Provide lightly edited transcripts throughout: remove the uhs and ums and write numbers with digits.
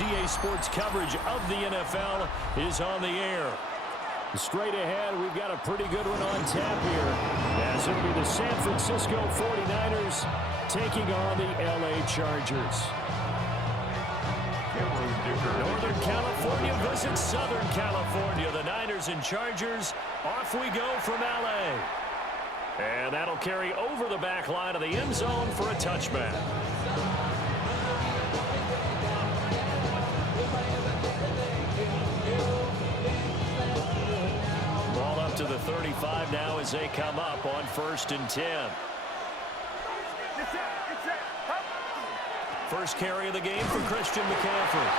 as EA Sports coverage of the NFL is on the air. Straight ahead, we've got a pretty good one on tap here, as it'll be the San Francisco 49ers taking on the LA Chargers. Northern California visits Southern California. The Niners and Chargers, off we go from LA. And that'll carry over the back line of the end zone for a touchback. Ball up to the 35 now as they come up on 1st and 10. First carry of the game for Christian McCaffrey.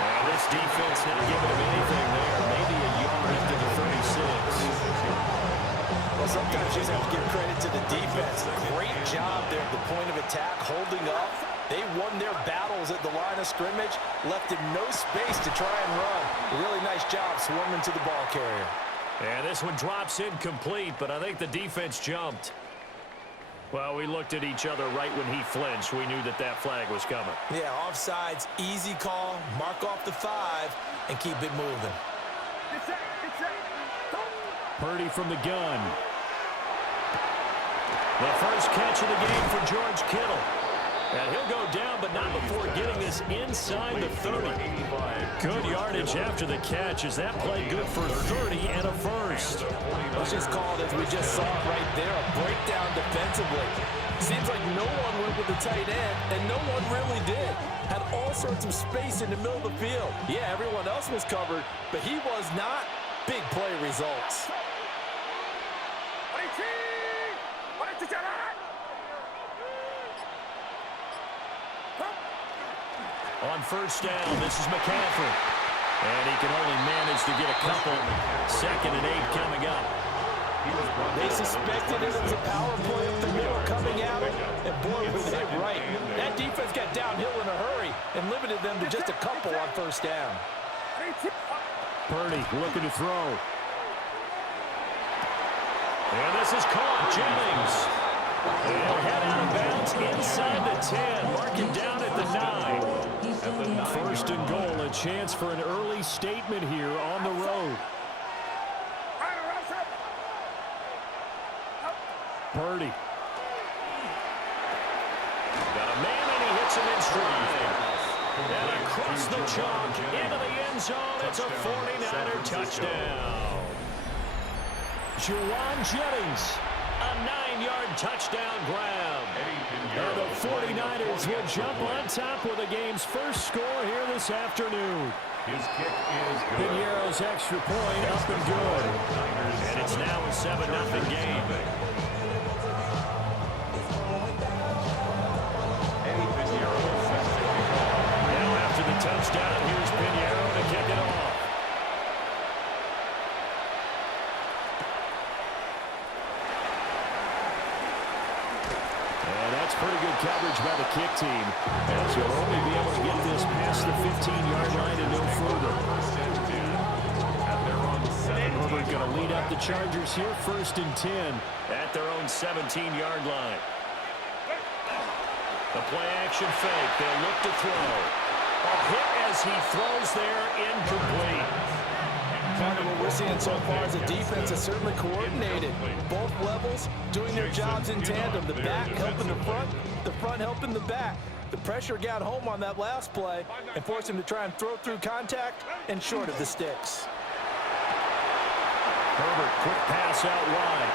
And this defense not giving him anything there. Maybe a yard after the 36. Well, sometimes you just have to give credit to the defense. Great job there at the point of attack, holding up. They won their battles at the line of scrimmage, left him no space to try and run. Really nice job swarming to the ball carrier. And this one drops incomplete, but I think the defense jumped. Well, we looked at each other right when he flinched. We knew that that flag was coming. Yeah, offsides, easy call, mark off the 5, and keep it moving. Purdy from the gun. The first catch of the game for George Kittle. And he'll go down, but not before getting this inside the 30. Good yardage after the catch as that play good for 30 and a first. Let's just call it as we just saw it right there, a breakdown defensively. Seems like no one went with the tight end, and no one really did. Had all sorts of space in the middle of the field. Yeah, everyone else was covered, but he was not. Big play results. On 1st down, this is McCaffrey. And he can only manage to get a couple. 2nd and 8 coming up. They suspected it was a power play up the middle coming out, and boy, was it right. That defense got downhill in a hurry and limited them to just a couple on 1st down. Purdy looking to throw. And this is caught. Jennings. They'll head out of bounds inside the 10. Marking down at the 9. 1st and goal, a chance for an early statement here on the road. Purdy. Got a man and he hits him in stride. And across the chalk into the end zone, it's a 49er touchdown. Juwan Jennings, a 9-yard touchdown grab. And the 49ers will jump on top with the game's first score here this afternoon. His kick is good. Piñeiro's extra point up and good. And it's now a 7-0 game. Now after the touchdown, here's Piñeiro to kick it off. Pretty good coverage by the kick team, as you'll only be able to get this past the 15-yard line and no further. Herbert going to lead up the Chargers here, 1st and 10 at their own 17-yard line. The play-action fake. They'll look to throw. A hit as he throws there, incomplete. Part of what we're seeing so far is the defense is certainly coordinated. Both levels doing their jobs in tandem. The back helping the front helping the back. The pressure got home on that last play and forced him to try and throw through contact and short of the sticks. Herbert, quick pass out wide.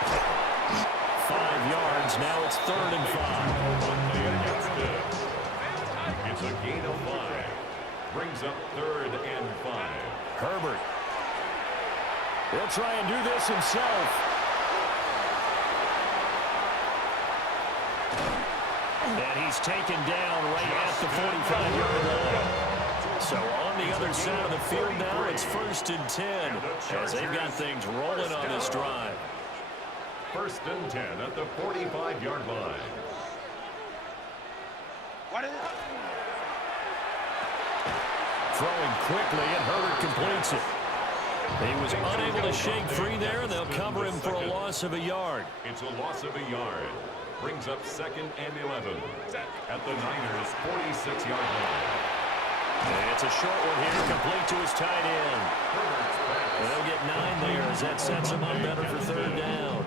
5 yards, now it's 3rd and 5. It's a gain of 5. Brings up 3rd and 5. Herbert. He'll try and do this himself. And he's taken down right at the 45-yard line. So on the other side of the field now, it's 1st and 10, as they've got things rolling on this drive. 1st and 10 at the 45-yard line. Throwing quickly, and Herbert completes it. He was unable to shake free there, and they'll cover him for a loss of a yard. It's a loss of a yard. Brings up 2nd and 11 at the Niners' 46-yard line. And it's a short one here, complete to his tight end. They'll get 9 there as that sets him up better for third down.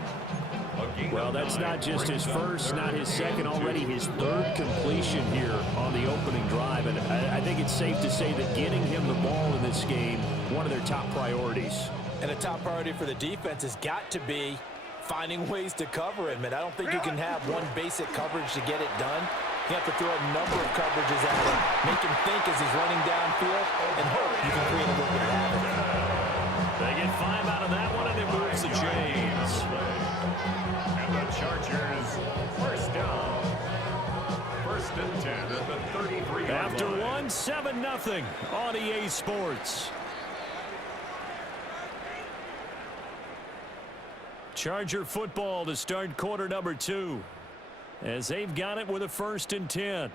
Well, that's not just his first, not his second, already his third completion here on the opening drive. And I think it's safe to say that getting him the ball in this game, one of their top priorities. And a top priority for the defense has got to be finding ways to cover him. And I don't think you can have one basic coverage to get it done. You have to throw a number of coverages at him, make him think as he's running downfield, and hope you can create a little bit of havoc. They get 5 out of that one, and it moves the chains. And the Chargers, first down. First and 10 at the 33-yard line. After one, 7-0 on EA Sports. Charger football to start quarter number 2. As they've got it with a first and 10.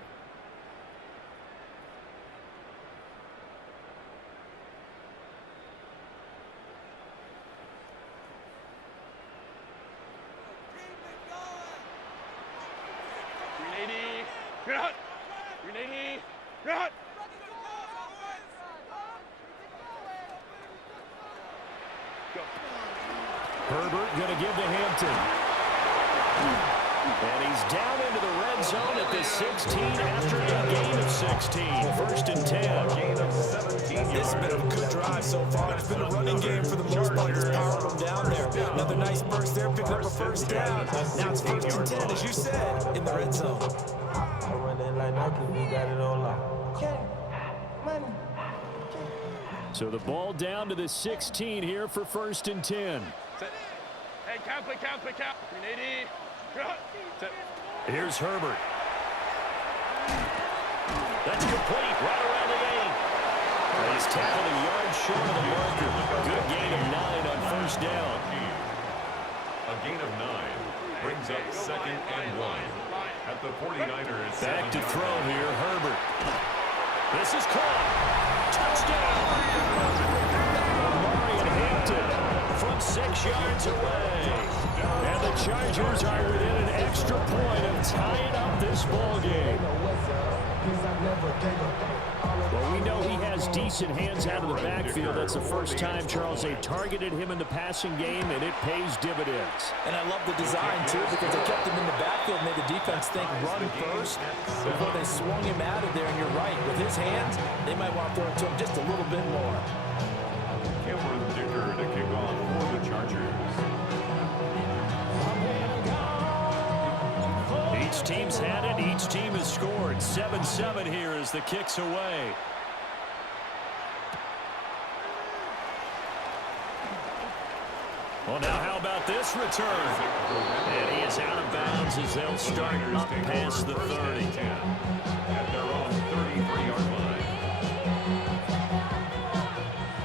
Herbert going to give to Hampton. And he's down into the red zone at the 16 after a gain of 16. First and 10. Gain of 17 This has been a good drive so far. It's been a running game for the most part. It's powering them down there. Another nice burst there, picking up a first down. Now it's first and 10, as you said, in the red zone. I run that like Nike, we got it all out. So the ball down to the 16 here for first and 10. Hey, count. Here's Herbert. That's complete right around the 8. He's tackled a yard short of the marker. Good gain of 9 on first down. A gain of 9 brings up second and 1 at the 49ers. Back to throw here, Herbert. This is caught. Touchdown. Marion Hampton from 6 yards away. And the Chargers are within an extra point of tying up this ball game. Well, we know he has decent hands out of the backfield. That's the first time, Charles, they targeted him in the passing game, and it pays dividends. And I love the design, too, because they kept him in the backfield and made the defense think run first before they swung him out of there. And you're right, with his hands, they might want to throw it to him just a little bit more. Cameron Dicker to kick off for the Chargers. Each team's had it. Each team has scored. 7-7 here as the kick's away. Well, now how about this return? And he is out of bounds as they'll start up past the 30. At their own 33-yard line.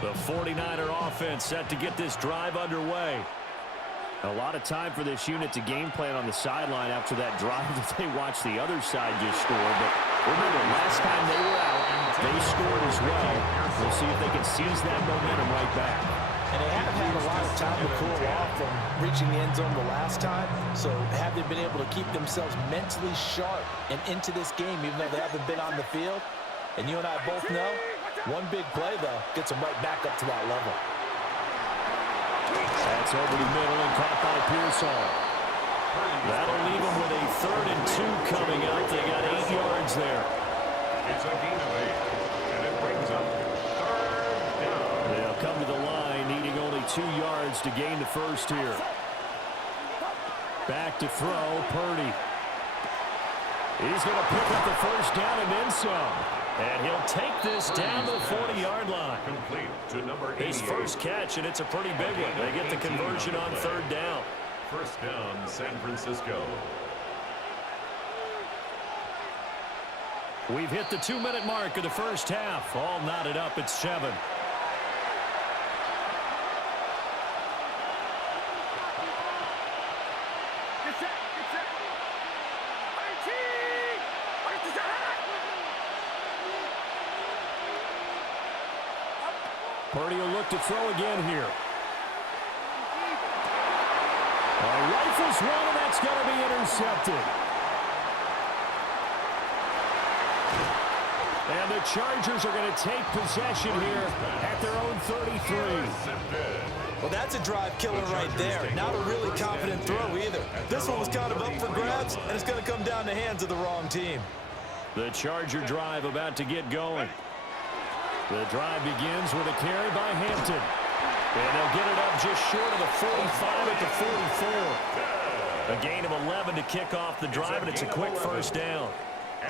The 49er offense set to get this drive underway. A lot of time for this unit to game plan on the sideline after that drive that they watched the other side just score. But remember, last time they were out, they scored as well. We'll see if they can seize that momentum right back. And they have had a lot of time to cool off from reaching the end zone the last time. So have they been able to keep themselves mentally sharp and into this game, even though they haven't been on the field? And you and I both know, one big play, though, gets them right back up to that level. That's over the middle and caught by Pearsall. That'll leave them with a 3rd and 2 coming up. They got 8 yards there. It's a gain of 8, and it brings up 3rd down. They'll come to the line, needing only 2 yards to gain the first here. Back to throw, Purdy. He's going to pick up the first down and then some. And he'll take this down to the 40-yard line. Complete to number 88. His first catch, and it's a pretty big one. They get the conversion on 3rd down. First down, San Francisco. We've hit the 2-minute mark of the first half. All knotted up at 7. Purdy will look to throw again here. Rifles one, and that's going to be intercepted. And the Chargers are going to take possession here at their own 33. Well, that's a drive killer right there. Not a really confident throw either. This one was kind of up for grabs, and it's going to come down the hands of the wrong team. The Charger drive about to get going. The drive begins with a carry by Hampton. And they'll get it up just short of the 45 at the 44. A gain of 11 to kick off the drive, and it's a quick first down.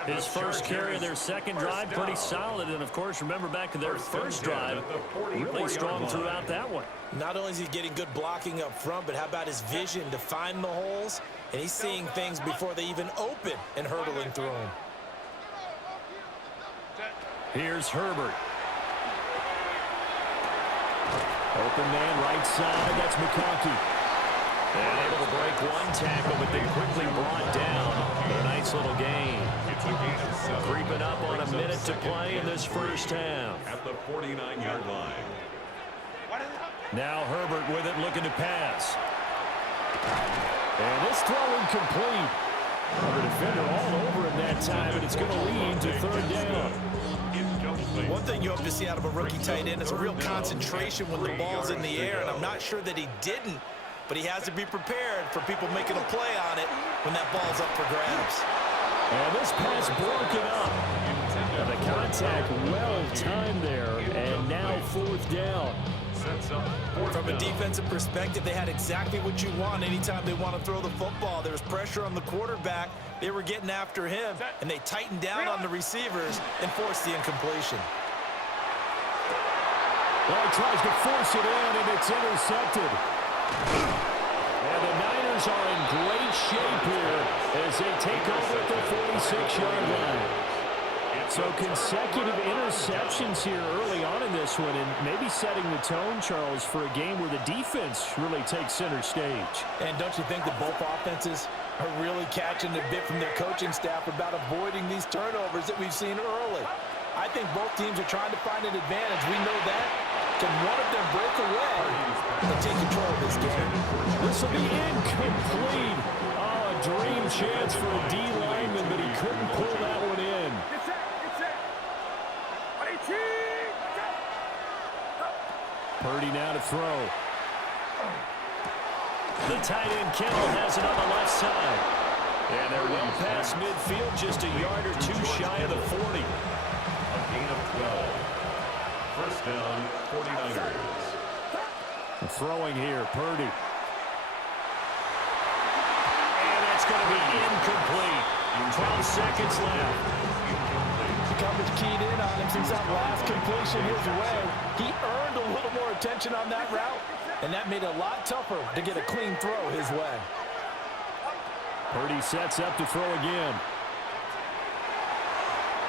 His first carry of their second drive, pretty solid. And, of course, remember back to their first drive, really strong throughout that one. Not only is he getting good blocking up front, but how about his vision to find the holes? And he's seeing things before they even open and hurdling through them. Here's Herbert. Open man right side, that's McConkey. And able to break one tackle, but then quickly brought down. A nice little gain. Creeping up on a minute to play in this first half. At the 49-yard line. Now Herbert with it, looking to pass. And this throw incomplete. The defender all over him that time, and it's going to lead to third down. One thing you hope to see out of a rookie tight end is a real concentration when the ball's in the air, and I'm not sure that he didn't, but he has to be prepared for people making a play on it when that ball's up for grabs. And this pass broken up. And the contact well timed there, and now fourth down. From a defensive perspective, they had exactly what you want anytime they want to throw the football. There was pressure on the quarterback. They were getting after him, and they tightened down on the receivers and forced the incompletion. Well, he tries to force it in, and it's intercepted. And the Niners are in great shape here as they take over at their 46-yard line. So consecutive interceptions here early on in this one, and maybe setting the tone, Charles, for a game where the defense really takes center stage. And don't you think that both offenses are really catching a bit from their coaching staff about avoiding these turnovers that we've seen early? I think both teams are trying to find an advantage. We know that. Can one of them break away and take control of this game? This will be incomplete. Oh, a dream chance for a D lineman, but he couldn't pull that one in. Purdy now to throw. The tight end Kittle has it on the left side. And they're well past midfield, just a yard or two shy of the 40. A gain of 12. First down, 49ers. Throwing here, Purdy. And that's going to be incomplete. 12 seconds left. Coverage keyed in on him since that last completion his way. He earned a little more attention on that route, and that made it a lot tougher to get a clean throw his way. Purdy sets up to throw again.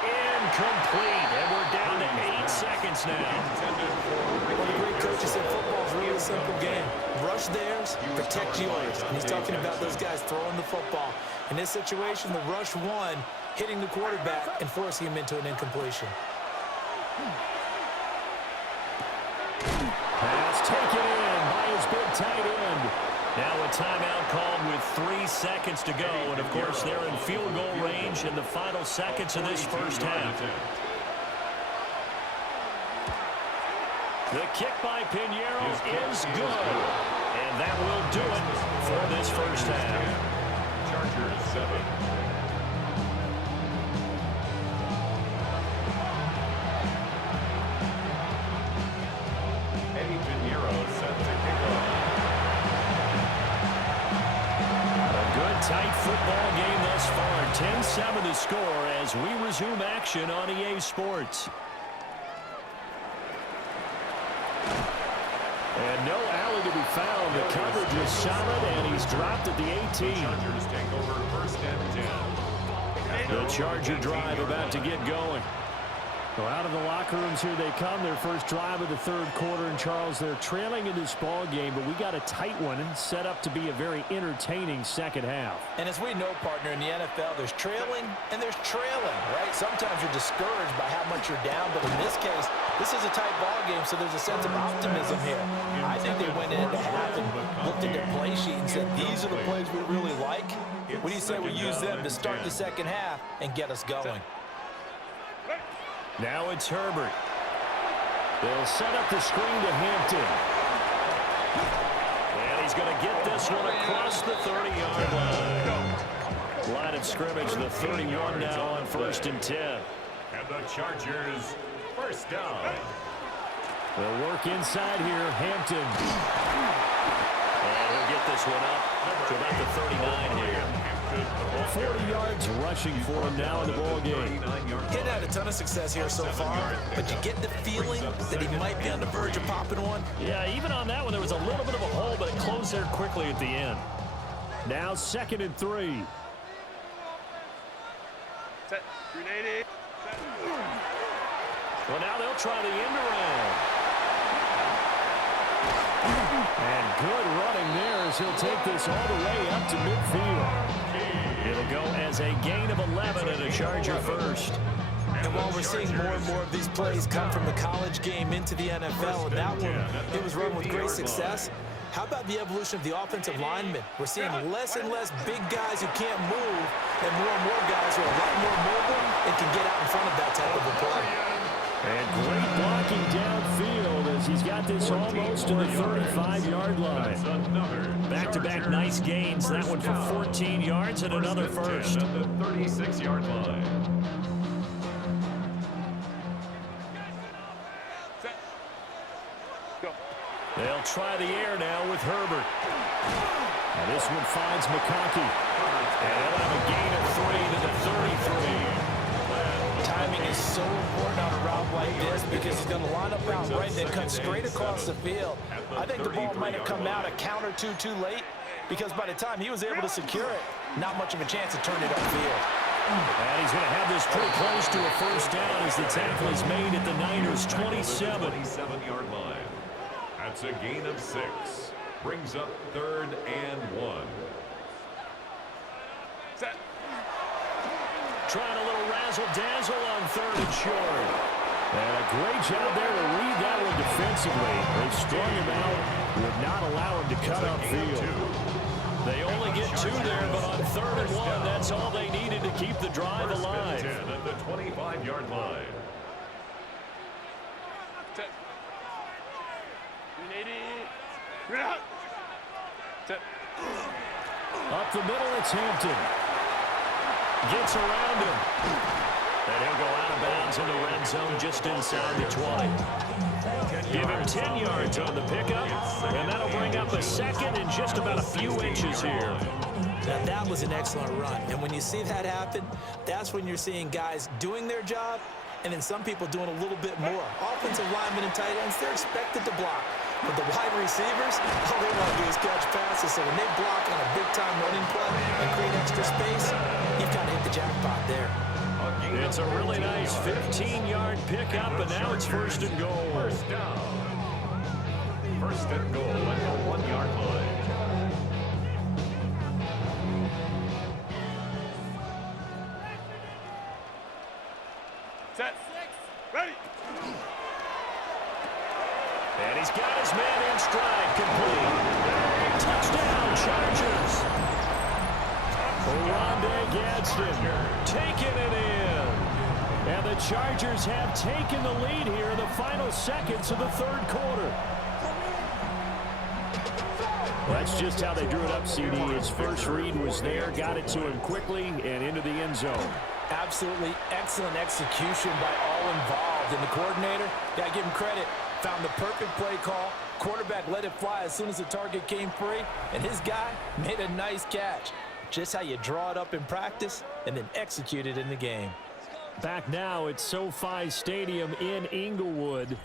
Incomplete, and we're down to 8 seconds now. One of the great coaches said football is really a simple game. Rush theirs, protect yours. And he's talking about those guys throwing the football. In this situation, the rush won, hitting the quarterback and forcing him into an incompletion. Pass taken in by his big tight end. Now a timeout called with 3 seconds to go. And, of course, they're in field goal range in the final seconds of this first half. The kick by Pinheiro is good. And that will do it for this first half. Chargers 7. Tight football game thus far. 10-7 to score as we resume action on EA Sports. And no alley to be found. The coverage is solid, and he's dropped at the 18. Chargers take over first and 10. The Charger drive about to get going. So out of the locker rooms here they come. Their first drive of the third quarter. And Charles, they're trailing in this ball game, but we got a tight one and set up to be a very entertaining second half. And as we know, partner, in the NFL, there's trailing and there's trailing, right? Sometimes you're discouraged by how much you're down, but in this case, this is a tight ball game, so there's a sense of optimism here. I think they went into half and looked at their play sheet and said, these are the plays we really like. What do you say we use them to start the second half and get us going? Now it's Herbert. They'll set up the screen to Hampton. And he's going to get this one across the 30-yard line. Line of scrimmage, the 31 now on 1st and 10. And the Chargers, first down. They'll work inside here, Hampton. And he'll get this one up to about the 39 here. 40 yards rushing for him now in the ball game. He hadn't had a ton of success here so far, but you get the feeling that he might be on the verge of popping one. Yeah, even on that one, there was a little bit of a hole, but it closed there quickly at the end. Now 2nd and 3. Set. Grenade. Well, now they'll try the end around. And good running there as he'll take this all the way up to midfield. It'll go as a gain of 11 and a Charger first. And while we're seeing more and more of these plays come from the college game into the NFL, and that one, it was run with great success. How about the evolution of the offensive linemen? We're seeing less and less big guys who can't move, and more guys who are a lot more mobile and can get out in front of that type of a play. And great blocking downfield as he's got this almost to the 35-yard line. Back-to-back nice gains. That one for 14 yards and another first. At the 36-yard line. Set. Go. They'll try the air now with Herbert. Now this one finds McConkey. And he'll have a gain of 3 to the 33. Timing is so important on a route like this because he's going to line up out right and then cut straight across the field. I think the ball might have come out a count or two too late because by the time he was able to secure it, not much of a chance to turn it upfield. And he's going to have this pretty close to a first down as the tackle is made at the Niners' 27. 27-yard line. That's a gain of 6. Brings up 3rd and 1. Set. Trying a little razzle-dazzle on 3rd and short. And a great job there to read that one defensively. They strung him out, would not allow him to cut upfield. They only get 2 there, but on 3rd and 1, that's all they needed to keep the drive alive. At the 25-yard line. Set. Grenade. Grenade. Set. Up the middle, it's Hampton. Gets around him. And he'll go out of bounds in the red zone just inside the 20. Give him 10 yards on the pickup, and that'll bring up a 2nd and just about a few inches here. Now that was an excellent run, and when you see that happen, that's when you're seeing guys doing their job, and then some people doing a little bit more. Offensive linemen and tight ends, they're expected to block. But the wide receivers, all they want to do is catch passes. So when they block on a big-time running play and create extra space, you've kind of hit the jackpot there. It's a really nice 15-yard pickup, and now it's 1st and goal. First down. 1st and goal at the 1-yard line. Set. Ready. And he's got his man in stride, complete. Touchdown, Chargers. Rondé Gadsden taking it in. And the Chargers have taken the lead here in the final seconds of the 3rd quarter. That's just how they drew it up, CD. His first read was there, got it to him quickly, and into the end zone. Absolutely excellent execution by all involved. And the coordinator, got to give him credit, found the perfect play call. Quarterback let it fly as soon as the target came free, and his guy made a nice catch. Just how you draw it up in practice and then execute it in the game. Back now at SoFi Stadium in Inglewood,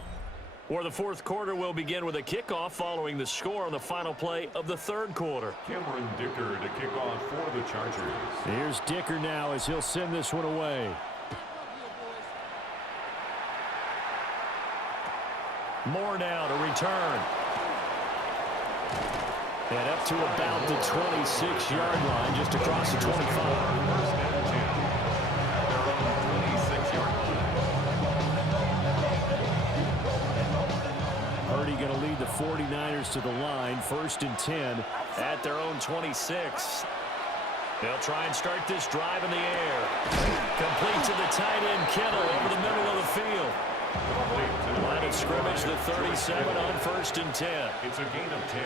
where the 4th quarter will begin with a kickoff following the score on the final play of the 3rd quarter. Cameron Dicker to kick off for the Chargers. Here's Dicker now as he'll send this one away. Moore now to return. And up to about the 26-yard line, just across the 25. First and 10. Their own 26-yard line. Purdy going to lead the 49ers to the line. 1st and 10 at their own 26. They'll try and start this drive in the air. Complete to the tight end, Kittle, over the middle of the field. Line of scrimmage, the 37 on 1st and 10. It's a gain of 10.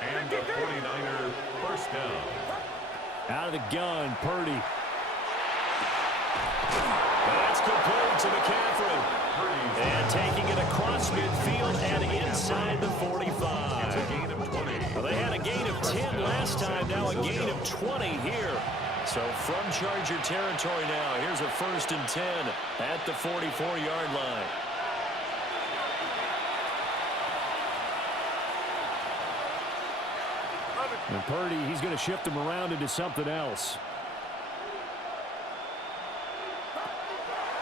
And the 49er first down. Out of the gun, Purdy. That's complete to McCaffrey. And taking it across midfield and inside the 45. It's a gain of 20. Well, they had a gain of 10 last time, now a gain of 20 here. So from Charger territory now, here's a 1st and 10 at the 44-yard line. And Purdy, he's going to shift him around into something else.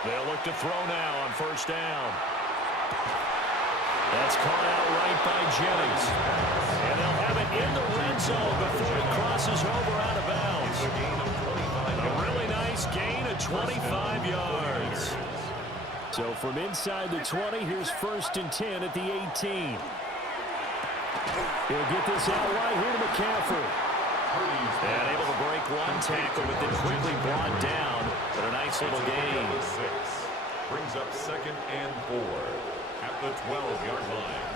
They'll look to throw now on 1st down. That's caught out right by Jennings. And they'll have it in the red zone before it crosses over out of bounds. A really nice gain of 25 yards. So from inside the 20, here's 1st and 10 at the 18. He'll get this out right here to McCaffrey. And able to break one tackle, but then quickly brought down. But a nice little gain. Brings up 2nd and 4 at the 12-yard line.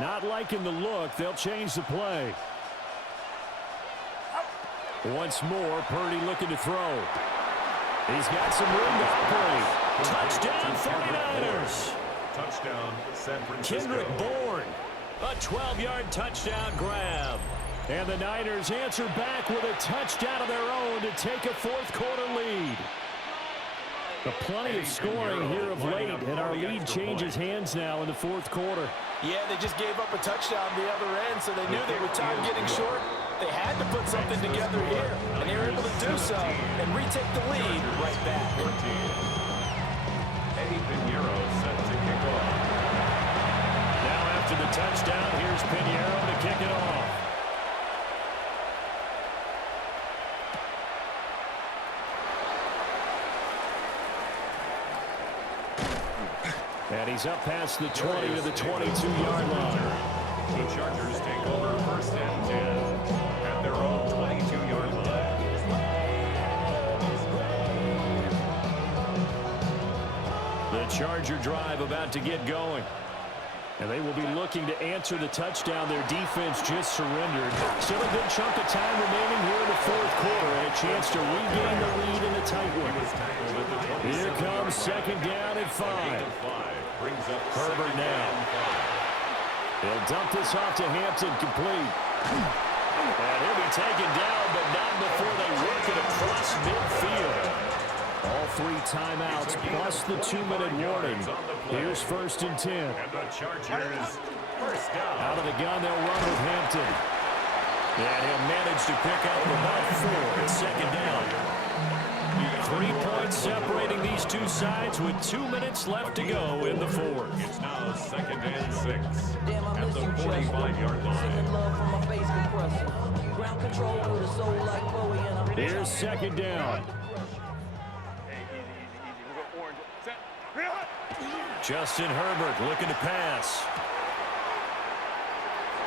Not liking the look. They'll change the play. Once more, Purdy looking to throw. He's got some room to operate. Touchdown, 49ers. Touchdown, San Francisco. Kendrick Bourne. A 12-yard touchdown grab. And the Niners answer back with a touchdown of their own to take a 4th quarter lead. Plenty of scoring here of late, and our lead changes hands now in the 4th quarter. Yeah, they just gave up a touchdown the other end, so they knew that with time getting short, they had to put something together here, and they were able to do so and retake the lead right back. Eddie Pinheiro set to kick off. Now after the touchdown, here's Pinheiro to kick it off. And he's up past the 20 to the 22-yard line. The Chargers take over 1st and 10 at their own 22-yard line. The Charger drive about to get going. And they will be looking to answer the touchdown their defense just surrendered. Still a good chunk of time remaining here in the 4th quarter, and a chance to regain the lead in a tight one. Here comes 2nd down and 5. Herbert now. He'll dump this off to Hampton, complete. And he'll be taken down, but not before they work it across midfield. All 3 timeouts plus the 2-minute warning. Here's 1st and 10. And the Chargers first down. Out of the gun, they'll run with Hampton. And he'll manage to pick up about 4 at 2nd down. 3 points separating these two sides with 2 minutes left to go in the 4th. It's now 2nd and 6 at the 45-yard line. Here's 2nd down. Justin Herbert looking to pass.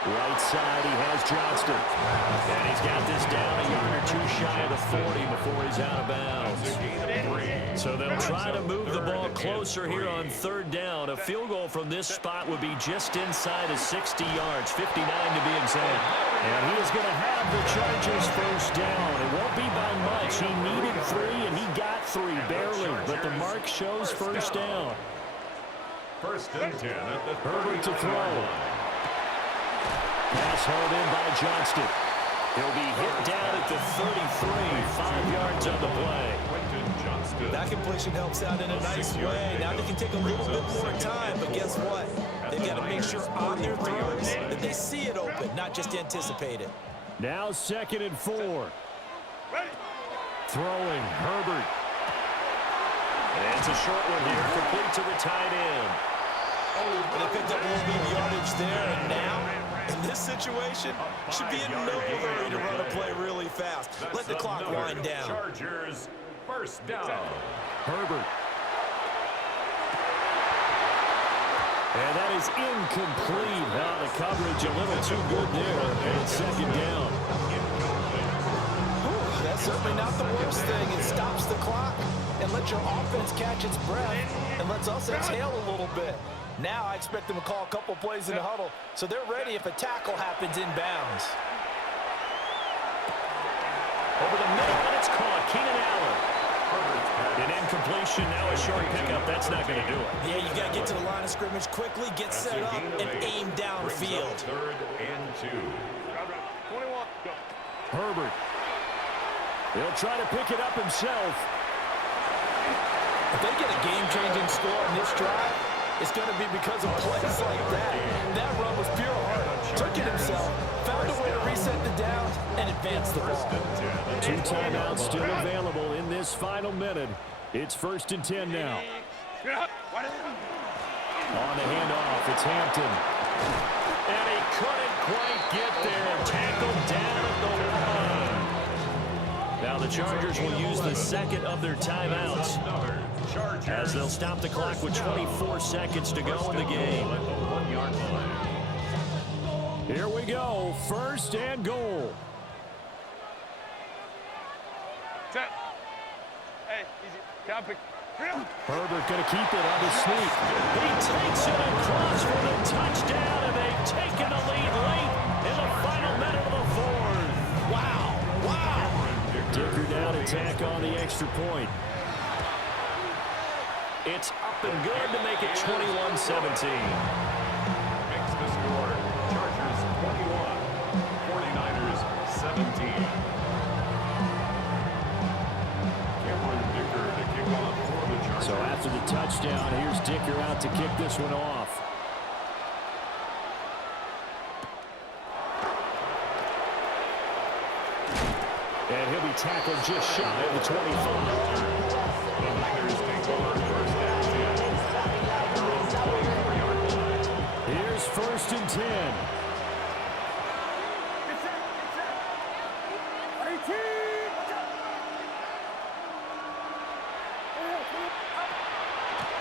Right side, he has Johnston. And he's got this down a yard or 2 shy of the 40 before he's out of bounds. So they'll try to move the ball closer here on 3rd down. A field goal from this spot would be just inside of 60 yards, 59 to be exact. And he is going to have the Chargers first down. It won't be by much. He needed 3, and he got 3, barely. But the mark shows first down. 1st and 10 at the Herbert to throw. Pass hauled in by Johnston. He'll be hit down at the 33, 5 yards on the play. That completion helps out in a nice way. Now they can take a little bit more time, but guess what? They've got to make sure on their throws that they see it open, not just anticipate it. Now 2nd and 4. Throwing, Herbert. And it's a short one here, complete to the tight end. They picked up a little bit of yardage there, and now, in this situation, should be in no hurry to run a play really fast. Let the clock wind down. Chargers first down. Herbert And that is incomplete. Now the coverage a little too good there. And it's second down. That's certainly not the worst thing. It stops the clock and lets your offense catch its breath and lets us exhale a little bit. Now I expect them to call a couple plays in the huddle so they're ready if a tackle happens inbounds. Over the middle, and it's caught. Keenan Allen. An incompletion, now a short pickup. That's not going to do it. Yeah, you got to get to the line of scrimmage quickly, get set up, and aim downfield. 3rd and 2. 21, go. Herbert. He'll try to pick it up himself. If they get a game-changing score on this drive, it's going to be because of plays like that. That run was pure heart. Took it himself, found a way to reset the downs, and advance the ball. 2 timeouts still available in this final minute. It's 1st and 10 now. On the handoff, it's Hampton. And he couldn't quite get there. Tackled down at the line. Now the Chargers will use the second of their timeouts as they'll stop the clock with 24 seconds to go in the game. Here we go, 1st and goal. Set. Hey, easy. Copy. Herbert going to keep it on the sneak. He takes it across for the touchdown, and they've taken the lead late in the final minute of the 4th. Wow, wow. Dicker down to tack on the extra point. It's up and good to make it 21-17. Makes the score. Chargers 21, 49ers 17. Cameron Dicker to kick off for the Chargers. So after the touchdown, here's Dicker out to kick this one off. And he'll be tackled just shy of the 25. The Niners take over 1st and 10. Their own 24-yard line. Here's 1st and 10.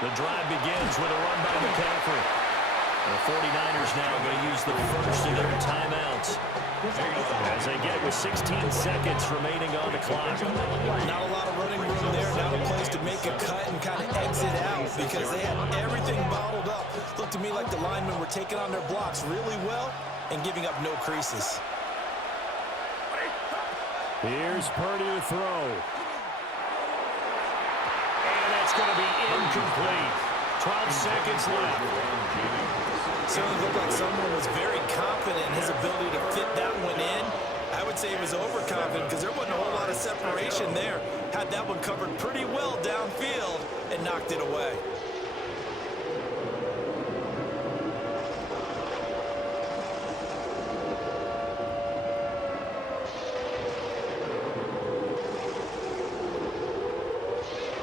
The drive begins with a run by McCaffrey. The 49ers now going to use the first of their timeouts as they get it with 16 seconds remaining on the clock. Not a lot of running room there, not a place to make a cut and kind of exit out because they had everything bottled up. Looked to me like the linemen were taking on their blocks really well and giving up no creases. Here's Purdy to throw. And that's going to be incomplete. 12 seconds left. Certainly looked like someone was very confident in his ability to fit that one in. I would say he was overconfident because there wasn't a whole lot of separation there. Had that one covered pretty well downfield and knocked it away.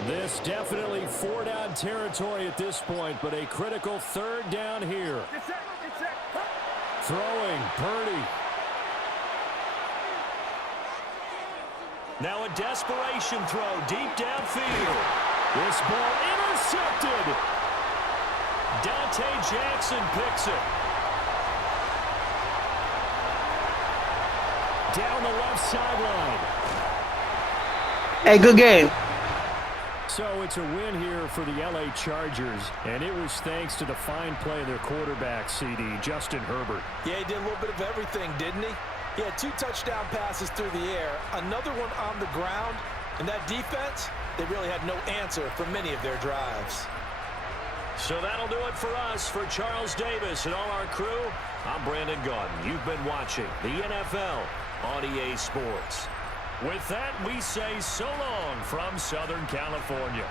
This definitely 4-down territory at this point, but a critical 3rd down here. Throwing, Purdy. Now a desperation throw deep downfield. This ball intercepted. Dante Jackson picks it. Down the left sideline. Hey, good game. So it's a win here for the LA Chargers, and it was thanks to the fine play of their quarterback, CD, Justin Herbert. Yeah, he did a little bit of everything, didn't he? He had 2 touchdown passes through the air, another one on the ground, and that defense, they really had no answer for many of their drives. So that'll do it for us. For Charles Davis and all our crew, I'm Brandon Gaudin. You've been watching the NFL on EA Sports. With that, we say so long from Southern California.